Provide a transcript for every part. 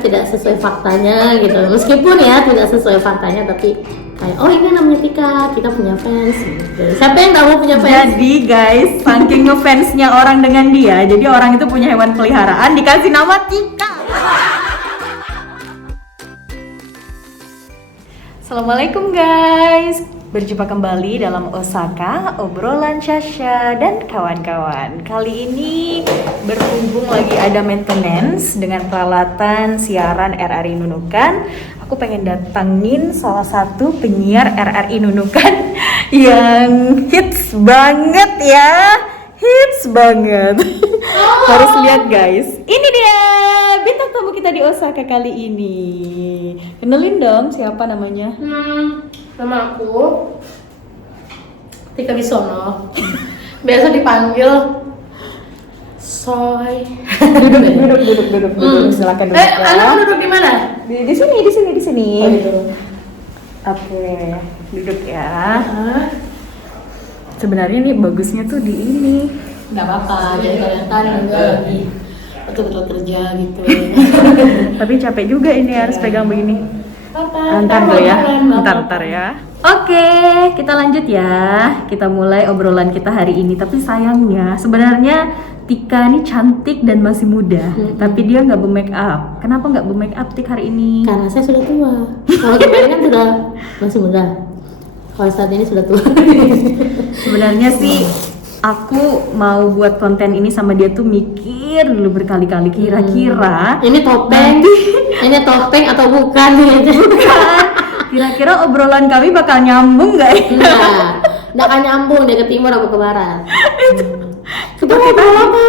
tidak sesuai faktanya gitu. Meskipun ya tidak sesuai faktanya, tapi kayak oh ini namanya Tika, kita punya fans gitu. Siapa yang nggak mau punya fans? Jadi guys, saking ngefansnya orang dengan dia, jadi orang itu punya hewan peliharaan dikasih nama Tika. Assalamualaikum guys, berjumpa kembali dalam Osaka, obrolan Syasha dan kawan-kawan. Kali ini berhubung lagi ada maintenance dengan peralatan siaran RRI Nunukan. Aku pengen datangin salah satu penyiar RRI Nunukan yang hits banget ya. Hits banget. Harus lihat guys. Ini dia bintang tamu kita di Osaka kali ini. Kenalin dong siapa namanya? Nama aku Tika Bisono. Biasa dipanggil Soy. Duduk. Silakan duduk. Anak duduk di mana? Di sini. Oh, gitu. Oke, duduk ya. Sebenarnya nih bagusnya tuh di ini. Nggak apa-apa, jadi kelihatan juga lagi betul-betul kerja gitu. Tapi capek juga ini harus pegang begini. Ntar dulu ya, ntar ya. Oke, kita lanjut ya. Kita mulai obrolan kita hari ini. Tapi sayangnya sebenarnya Tika ini cantik dan masih muda. Tapi dia nggak bermake up. Kenapa nggak bermake up Tik hari ini? Karena saya sudah tua. Kalau kemarin kan sudah masih muda. Kalau saat ini sudah tua. Sebenarnya sih aku mau buat konten ini sama dia tuh mikir dulu berkali-kali kira-kira Ini topeng. Ini topeng atau bukan? kira-kira obrolan kami bakal nyambung nggak ya? Nggak akan nyambung, dia ke timur aku ke barat. Kita apa?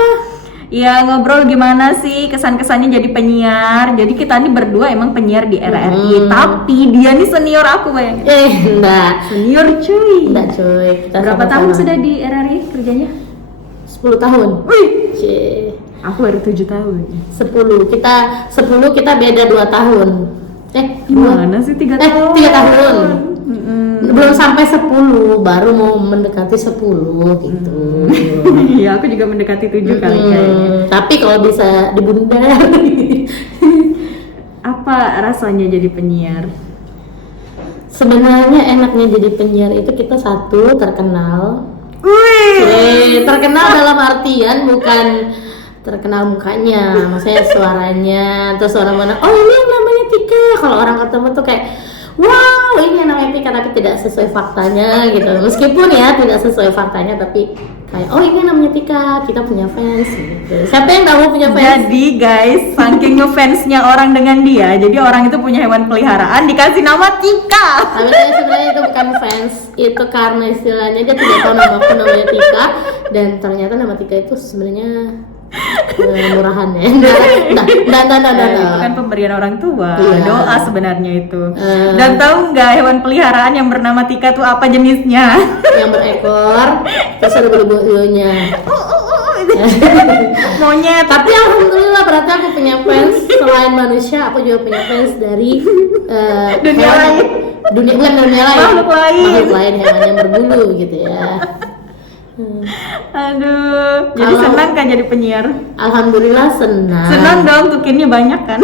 Ya ngobrol gimana sih kesan-kesannya jadi penyiar. Jadi kita ini berdua emang penyiar di RRI, tapi dia nih senior aku bayang. Enggak. Senior cuy. Enggak cuy. Kita Berapa sama-sama. tahun sudah di RRI kerjanya? 10 tahun. Wih, Cie. aku baru 7 tahun. 10. Kita beda 2 tahun. Gimana sih 3 tahun? 3 tahun. Belum sampai 10, baru mau mendekati 10 gitu. Iya, aku juga mendekati 7 kali kayaknya. Tapi kalau bisa dibunda. Apa rasanya jadi penyiar? Sebenarnya enaknya jadi penyiar itu kita satu terkenal. Wih, Terkenal dalam artian bukan terkenal mukanya, maksudnya suaranya. Terus orang mana, oh ini yang namanya Tika. Kalau orang ketemu tuh kayak, wow ini yang namanya Tika, tapi tidak sesuai faktanya gitu. Meskipun ya tidak sesuai faktanya, tapi kayak oh ini namanya Tika, kita punya fans gitu. Siapa yang nggak mau punya fans? jadi guys, saking ngefansnya orang dengan dia, jadi orang itu punya hewan peliharaan dikasih nama Tika. Tapi sebenarnya itu bukan fans, itu karena istilahnya dia tidak tahu nama aku namanya Tika, dan ternyata nama Tika itu sebenarnya murahan ya. Nah. Itu kan pemberian orang tua, Iya. doa sebenarnya itu. Dan tahu nggak hewan peliharaan yang bernama Tika tuh apa jenisnya? Yang berekor, terus ada bulu-bulunya. Monyet. Tapi alhamdulillah berarti aku punya fans selain manusia, aku juga punya fans dari Dunia hewan- lain. dunia lain. Makhluk lain. Hewan yang berbulu gitu ya. Aduh, jadi Kalau- senang kan jadi penyiar? Alhamdulillah senang. Senang dong, tukinnya banyak kan?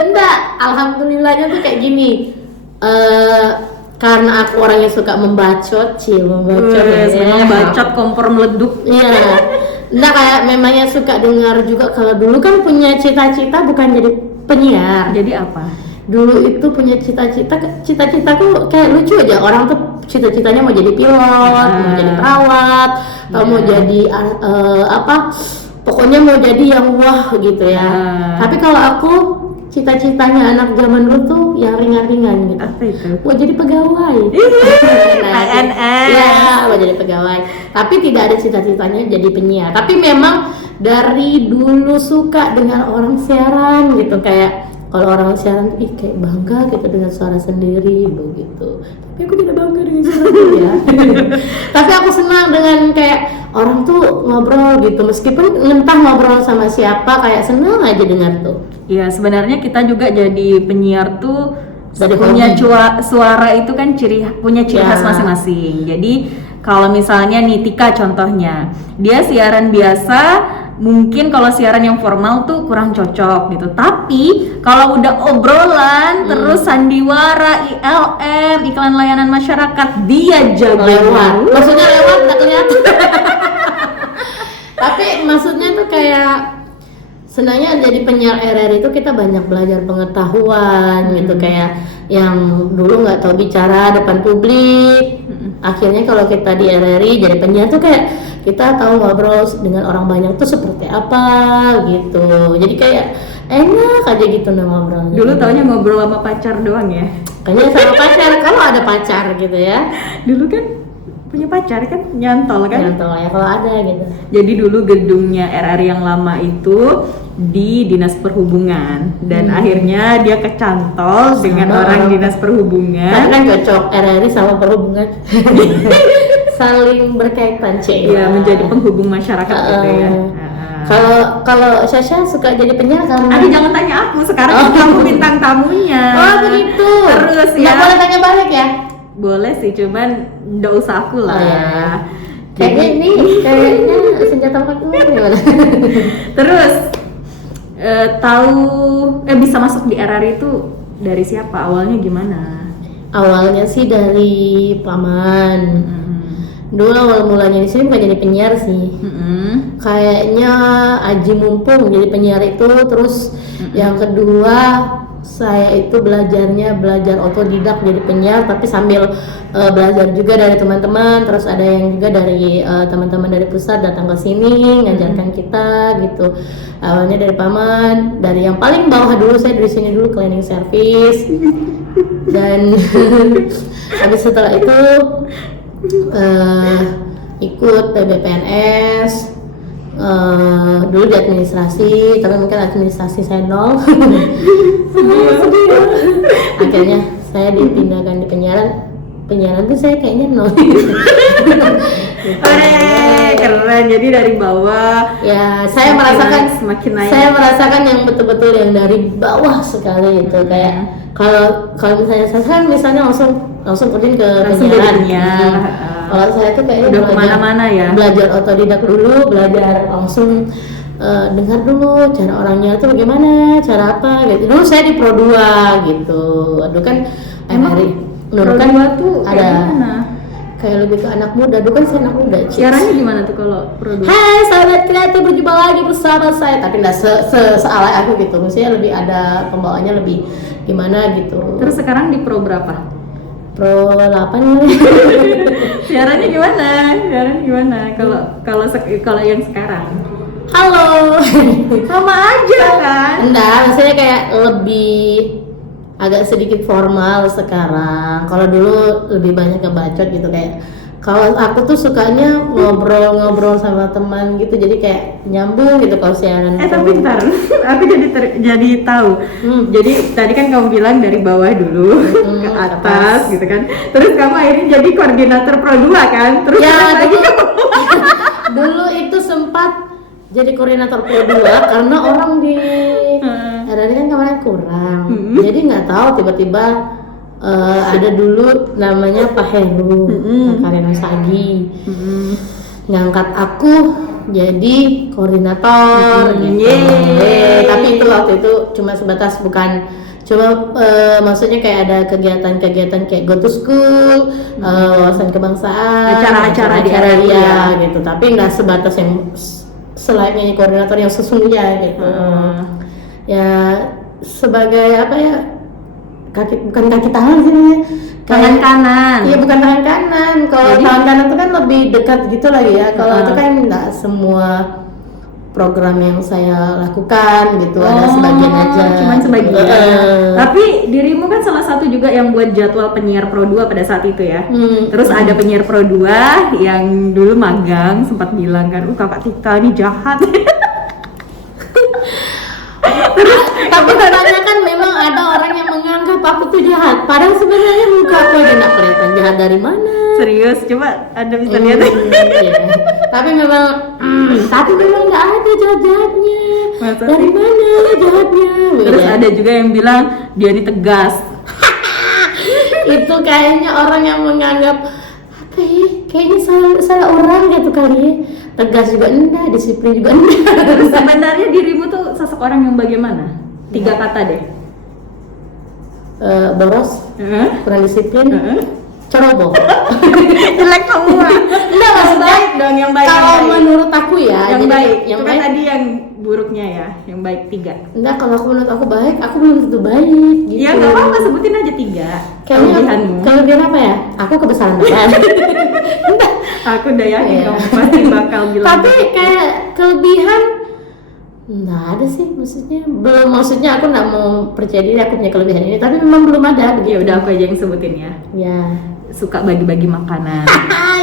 Enggak, alhamdulillahnya tuh kayak gini. Karena aku orang yang suka membacot Wes, ya. memang bacot kompor meleduk. Iya. Enggak, kayak memangnya suka dengar juga. Kalau dulu kan punya cita-cita bukan jadi penyiar. Jadi apa? Dulu itu punya cita-citaku kayak lucu aja. Orang tuh cita-citanya mau jadi pilot, mau jadi perawat, atau mau jadi apa? Pokoknya mau jadi yang wah gitu ya. Tapi kalau aku cita-citanya anak zaman dulu tuh yang ringan-ringan gitu. Apa itu? Mau jadi pegawai. ANS. Ya, mau jadi pegawai. Tapi tidak ada cita-citanya jadi penyiar. Tapi memang dari dulu suka dengan orang siaran gitu, kayak kalau orang siaran tuh kayak bangga gitu dengan suara sendiri begitu. Tapi aku tidak bangga dengan suara ya. Tapi aku senang dengan kayak orang tuh ngobrol gitu, meskipun entah ngobrol sama siapa, kayak senang aja dengar tuh. Iya, sebenarnya kita juga jadi penyiar tuh Jadi punya hobi. suara itu kan punya ciri Ya. khas masing-masing. Jadi kalau misalnya nih Tika contohnya, dia siaran biasa mungkin kalau siaran yang formal tuh kurang cocok gitu. Tapi kalau udah obrolan terus sandiwara, ILM, iklan layanan masyarakat, dia jago. Lewat. Maksudnya lewat nggak kelihatan. Tapi maksudnya tuh kayak senangnya jadi penyiar RRI itu kita banyak belajar pengetahuan gitu, kayak yang dulu nggak tahu bicara depan publik. Akhirnya kalau kita di RRI jadi penyiar tuh kayak kita tahu ngobrol dengan orang banyak tuh seperti apa gitu. Jadi kayak enak aja gitu ngobrol. Dulu taunya ngobrol sama pacar doang ya. Kayaknya sama pacar, kalau ada pacar gitu ya. Dulu kan punya pacar kan nyantol kan? Nyantol ya kalau ada gitu. Jadi dulu gedungnya RRI yang lama itu di Dinas Perhubungan dan akhirnya dia kecantol dengan orang Dinas Perhubungan. Tapi kan cocok RRI sama perhubungan. Saling berkaitan Iya, menjadi penghubung masyarakat gitu ya. Kalau Sasha suka jadi penyiar karena Aduh, jangan tanya aku, sekarang kamu bintang tamunya. Oh begitu. Terus ya. Nggak boleh tanya balik ya? Boleh sih, cuman nggak usah aku lah. Oh, ya. Kayaknya senjata empat gimana? Terus bisa masuk di RRI itu dari siapa? Awalnya gimana? Awalnya sih dari paman. Dulu awal mulanya di sini bukan jadi penyiar sih. Kayaknya Aji mumpung jadi penyiar itu. Terus yang kedua saya itu belajar otodidak jadi penyiar, tapi sambil belajar juga dari teman-teman. Terus ada yang juga dari teman-teman dari pusat datang ke sini ngajarkan kita gitu. Awalnya dari paman, dari yang paling bawah dulu, saya dari sini dulu cleaning service. Dan habis setelah itu ikut PBPNS, dulu di administrasi, tapi mungkin administrasi saya nol. Akhirnya saya dipindahkan di penyiaran tuh saya kayaknya nol. Keren, jadi dari bawah ya saya merasakan semakin naik. Saya merasakan yang betul-betul yang dari bawah sekali itu. Kayak kalau misalnya saya kan misalnya langsung terjun ke penyiaran. Kalau saya tuh kayaknya udah kemana-mana ya. Belajar otodidak dulu, belajar langsung dengar dulu cara orangnya tuh bagaimana, cara apa gitu. Dulu saya di Pro 2 gitu. Aduh kan emang dulu kan tuh ada gimana? Kayak lebih ke anak muda. Dulu kan saya anak muda. Siarannya gimana tuh kalau Pro 2? Hai sahabat kreatif, berjumpa lagi bersama saya. Tapi nggak sealai aku gitu. Maksudnya lebih ada pembawaannya lebih gimana gitu. Terus sekarang di Pro berapa? Pro 8 Siarannya gimana? Kalau yang sekarang? Halo. Sama aja kan? Enggak, maksudnya kayak lebih agak sedikit formal sekarang. Kalau dulu lebih banyak ngebacot gitu, kayak kalau aku tuh sukanya ngobrol sama teman gitu, jadi kayak nyambung gitu kalau siaran. Tapi bentar, aku jadi tahu. Jadi tadi kan kamu bilang dari bawah dulu ke atas gitu kan. Terus kamu akhirnya jadi koordinator Pro 2 kan? Terus ya, lagi dulu itu sempat jadi koordinator Pro 2 karena orang di RRI kan kemarin kurang. Jadi nggak tahu tiba-tiba ada dulu namanya Pak Heru, Karena Sagi, ngangkat aku jadi koordinator. Tapi itu waktu itu cuma sebatas maksudnya kayak ada kegiatan-kegiatan kayak go to school, wawasan kebangsaan, acara dia gitu. Tapi nggak sebatas yang selayaknya koordinator yang sesungguhnya gitu. Ya sebagai apa ya? Bukan kaki tangan sih namanya, tangan kanan. Iya, bukan tangan kanan. Kalau tangan kanan itu kan lebih dekat gitu lagi ya. Kalau itu kan nggak semua program yang saya lakukan gitu, ada sebagian aja. Cuman sebagian. Tapi dirimu kan salah satu juga yang buat jadwal penyiar Pro 2 pada saat itu ya. Terus ada penyiar Pro 2 yang dulu magang sempat bilang kan, Kakak Tika ini jahat. Tapi katanya kan memang ada orang yang menganggap aku tuh jahat, padahal sebenarnya muka aku aja nggak kelihatan jahat dari mana. Serius, coba Anda bisa lihat. Iya. Tapi memang nggak ada jahat-jahatnya. Dari mana jahatnya? Terus ada juga yang bilang dia ini tegas. Itu kayaknya orang yang menganggap apa ya? Kayaknya salah orang gitu kali ya. tegas juga enggak, disiplin juga enggak. Sebenarnya dirimu tuh sosok orang yang bagaimana? 3 kata deh. Boros, kurang disiplin, ceroboh. Jelek semua. Enggak, maksudnya baik dong, yang baik. kalau yang baik. menurut aku ya, Yang jadi baik. yang Itu kan baik. tadi yang buruknya ya, yang baik 3. Enggak, kalau menurut aku baik, aku belum tentu baik gitu. Ya nggak apa-apa, sebutin aja 3 Kayaknya kelebihanmu. kelebihan apa ya? Aku kebesaran badan. Aku udah yakin Iya. kamu pasti bakal bilang. Tapi kayak kelebihan nggak ada sih, maksudnya aku nggak mau percaya diri aku punya kelebihan ini, tapi memang belum ada Ya begitu. udah, aku aja yang sebutin ya. Ya. Suka bagi-bagi makanan.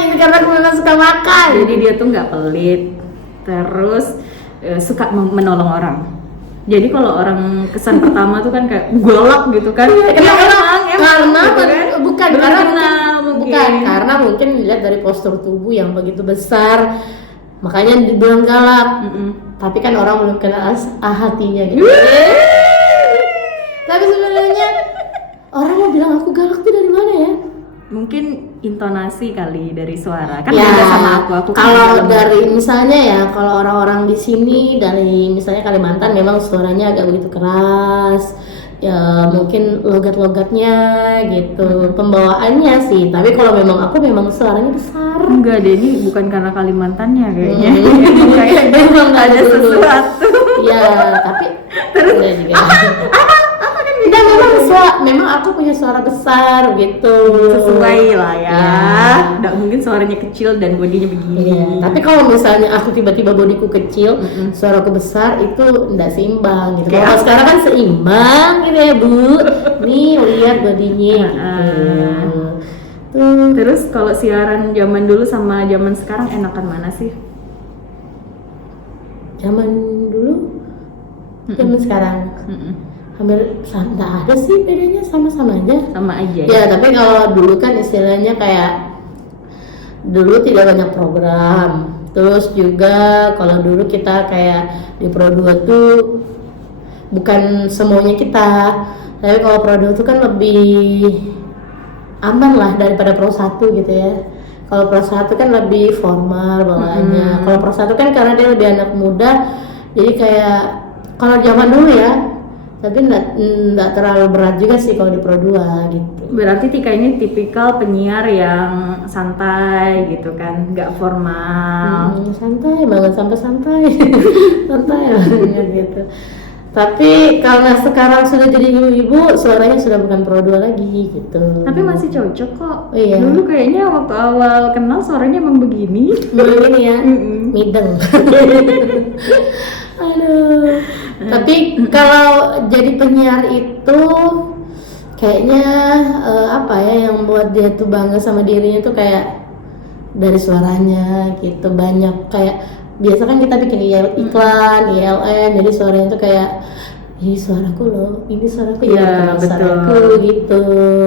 Ini karena aku memang suka makan. Jadi dia tuh nggak pelit, terus suka menolong orang. Jadi kalau orang kesan pertama tuh kan kayak galak gitu kan. Karena gitu kan. bukan Belum karena kenal mungkin. bukan karena mungkin dilihat dari postur tubuh yang begitu besar, makanya dibilang galak. Tapi kan orang belum kenal hatinya gitu. Tapi sebenarnya orang mau bilang aku galak tuh dari mana ya? Mungkin intonasi kali dari suara. Kan Ya, beda sama aku kan kalau dalam. dari misalnya ya, kalau orang-orang di sini dari misalnya Kalimantan memang suaranya agak begitu keras. Ya mungkin logat-logatnya gitu, pembawaannya sih. Tapi kalau memang aku memang suaranya besar. Enggak deh, ini bukan karena Kalimantannya kayaknya. Hmm. Kayaknya Memang nggak ada dulu. sesuatu. Ya, tapi terus enggak, memang aku punya suara besar gitu. Sesuai lah ya. Ya. Nggak mungkin suaranya kecil dan bodinya begini. Iya, tapi kalau misalnya aku tiba-tiba bodiku kecil, suaraku besar, itu enggak seimbang gitu. Kayak Kalau sekarang kan seimbang gitu ya, Bu. Nih, lihat bodinya gitu. Tuh. Terus kalau siaran zaman dulu sama zaman sekarang enakan mana sih? Zaman dulu, zaman sekarang. Hampir nggak ada sih bedanya, sama-sama aja. Sama aja Ya, tapi kalau dulu kan istilahnya kayak dulu tidak banyak program. Terus juga kalau dulu kita kayak di Pro 2 tuh bukan semuanya kita. Tapi kalau Pro 2 tuh kan lebih aman lah daripada Pro 1 gitu ya. Kalau Pro 1 kan lebih formal bawaannya. Kalau Pro 1 kan karena dia lebih anak muda, jadi kayak kalau zaman dulu ya, tapi enggak terlalu berat juga sih kalau di Pro 2 gitu. Berarti Tika ini tipikal penyiar yang santai gitu kan, nggak formal. Santai banget, sampai santai. Santai banget gitu. Tapi karena sekarang sudah jadi ibu-ibu, suaranya sudah bukan Pro 2 lagi gitu. Tapi masih cocok kok. Oh, iya. Dulu kayaknya waktu awal kenal suaranya emang begini. Begini ya, mideng. Aduh. Tapi kalau jadi penyiar itu kayaknya apa ya yang buat dia tuh bangga sama dirinya tuh kayak dari suaranya gitu. Banyak kayak biasa kan kita bikin iklan, ILN, jadi suaranya tuh kayak ini suaraku loh, ini suaraku Iya, betul. suaraku gitu.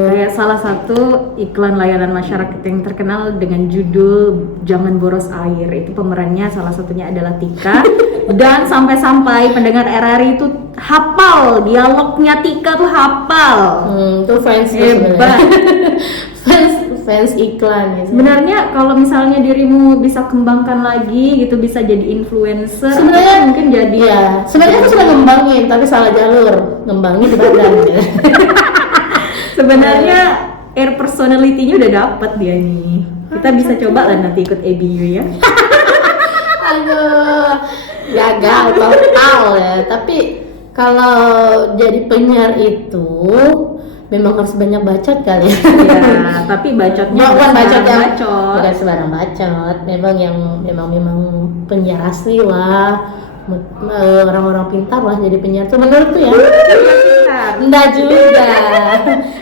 Kayak salah satu iklan layanan masyarakat yang terkenal dengan judul Jangan Boros Air, itu pemerannya salah satunya adalah Tika. Dan sampai-sampai pendengar RRI itu hafal dialognya, Tika tuh hafal. Tuh fans Hebat. fans iklan gitu. Sebenarnya kalau misalnya dirimu bisa kembangkan lagi gitu, bisa jadi influencer, Sebenarnya mungkin jadi ya, sebenarnya aku sudah ngembangin tapi salah jalur. Ngembangin di badan gitu. sebenarnya air personality-nya udah dapet dia nih. Kita bisa coba lah nanti ikut ABU ya. Aduh, gagal total ya. Tapi kalau jadi penyiar itu memang harus banyak bacot kali ya. Ya, tapi bacotnya Bukan bacot yang bacot. bukan sembarang bacot. Memang yang memang penyiar asli lah. Orang-orang pintar lah jadi penyiar tuh menurutku ya. Pintar. Enggak juga.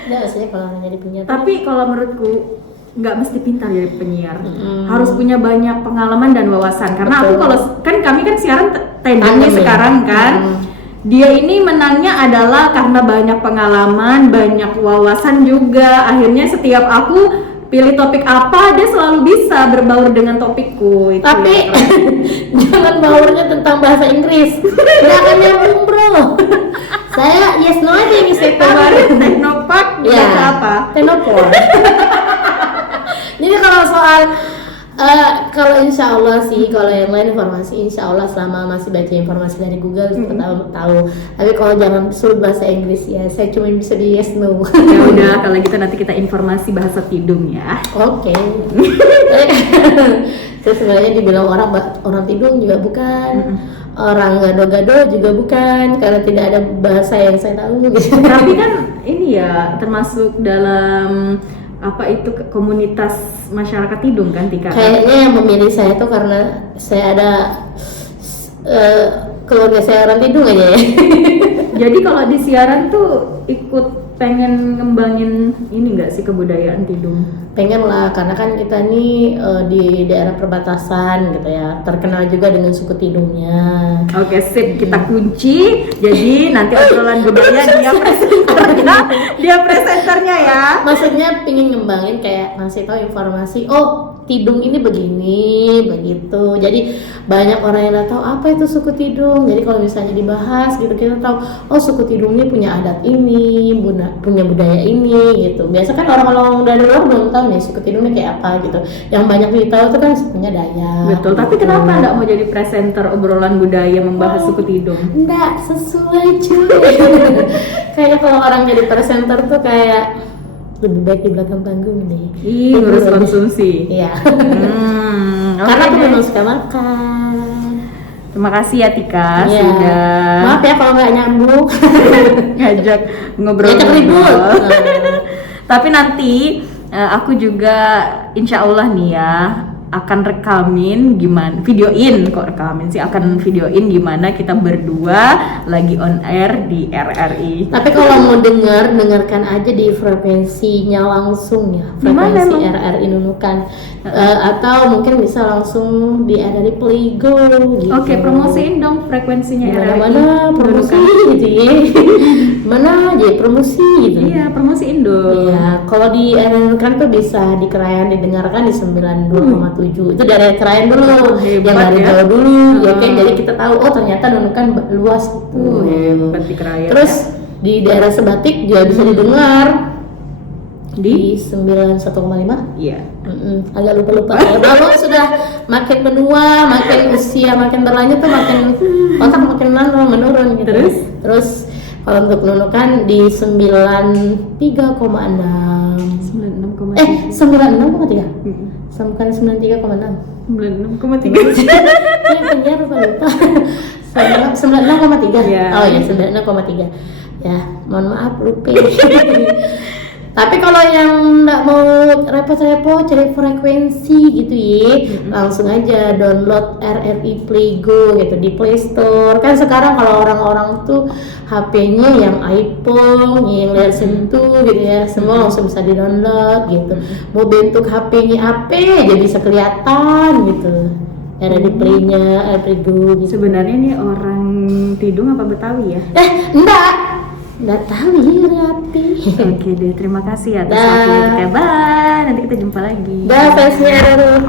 Enggak, maksudnya kalau orang jadi penyiar. Tapi kalau menurutku nggak mesti pintar jadi penyiar, harus punya banyak pengalaman dan wawasan. Karena aku kalau kan kami kan siaran tandemnya sekarang kan. Dia ini menangnya adalah karena banyak pengalaman, banyak wawasan juga. Akhirnya setiap aku pilih topik apa, dia selalu bisa berbaur dengan topikku. Itu Tapi ya, jangan baurnya tentang bahasa Inggris. Nggak akan nyambung bro. Saya yes no aja yang saya kemarin Teknopark Ya. baca apa? Tenopor. Jadi kalau soal kalau insya Allah sih, kalau yang lain informasi insya Allah selama masih baca informasi dari Google kita tahu. Tapi kalau jangan suruh bahasa Inggris ya, saya cuma bisa di yes no. Ya udah, kalau gitu nanti kita informasi bahasa Tidung ya. Oke. Saya sebenarnya dibilang orang Tidung juga bukan, orang gado-gado juga bukan, karena tidak ada bahasa yang saya tahu. Gitu. Tapi kan ini ya termasuk dalam apa itu komunitas masyarakat Tidung kan, Tika? Kayaknya yang memilih saya tuh karena saya ada keluarga saya orang Tidung aja ya. Jadi kalau di siaran tuh ikut pengen ngembangin ini nggak sih kebudayaan Tidung? Pengen lah, karena kan kita nih di daerah perbatasan gitu ya, terkenal juga dengan suku Tidungnya. Oke, sip, kita kunci. Jadi nanti obrolan budaya dia presenternya ya. Maksudnya pingin ngembangin kayak ngasih tahu informasi, oh Tidung ini begini, begitu. Jadi banyak orang yang nggak tahu apa itu suku Tidung. Jadi kalau misalnya dibahas gitu kita tahu, oh suku Tidung ini punya adat ini, punya budaya ini gitu. Biasa kan orang-orang dari luar belum tahu nih suku Tidung ini kayak apa gitu. Yang banyak ditahu itu kan sukunya Dayak. Betul, gitu. tapi kenapa nggak mau jadi presenter obrolan budaya membahas suku Tidung? Nggak sesuai cuy. Kayak kalau orang jadi presenter tuh kayak lebih baik di belakang panggung nih. Ih, ngurus konsumsi. Iya. Oke Karena aku deh. memang suka makan. Terima kasih ya Tika Iya. sudah Maaf ya kalau nggak nyambung. ngajak ngobrol. Ngajak ribut. Tapi nanti aku juga insya Allah nih ya akan rekamin gimana, videoin kok rekamin sih, akan videoin gimana kita berdua lagi on air di RRI. Tapi kalau mau dengarkan aja di frekuensinya langsung ya, Dimana frekuensi emang? RRI Nunukan. Atau mungkin bisa langsung di RRI Playgo gitu. Oke, promosiin dong frekuensinya RRI. Mana promosi gitu ya. Mana aja promosi gitu. Iya, promosiin dong. Iya, kalau di RRI Nunukan tuh bisa di Krayan didengarkan di 92,7. Itu dari Krayan dulu, Hebat yang dari ya. Jawa dulu. Ya kan, jadi kita tahu oh ternyata Nunukan luas gitu. Hebat di Krayan. Terus di daerah Sebatik juga bisa didengar di di 91,5. iya. Agak lupa-lupa. Kalau sudah makin menua, makin usia makin berlanjut tuh makin otak makin menurun gitu. Terus kalau untuk Nunukan di 93,6. 96,3. 96,3. Bukan 93,6. 96,3. Saya penyiar lupa. 96,3. Iya. Oh ya 96,3. Ya, mohon maaf lupa. Tapi kalau yang nggak mau repot-repot cari frekuensi gitu ya, langsung aja download RRI Playgo gitu di Play Store. Kan sekarang kalau orang-orang tuh HP-nya yang iPhone, yang layar sentuh gitu ya, semua langsung bisa di-download gitu. Mau bentuk HP-nya apa aja bisa kelihatan gitu. Ada di Play-nya, Playgo gitu. Sebenarnya nih orang Tidung apa Betawi ya? Nggak tahu ya rapi. Oke deh, terima kasih atas Dah. waktunya Tika. Bye, nanti kita jumpa lagi. Dah, fansnya Roro.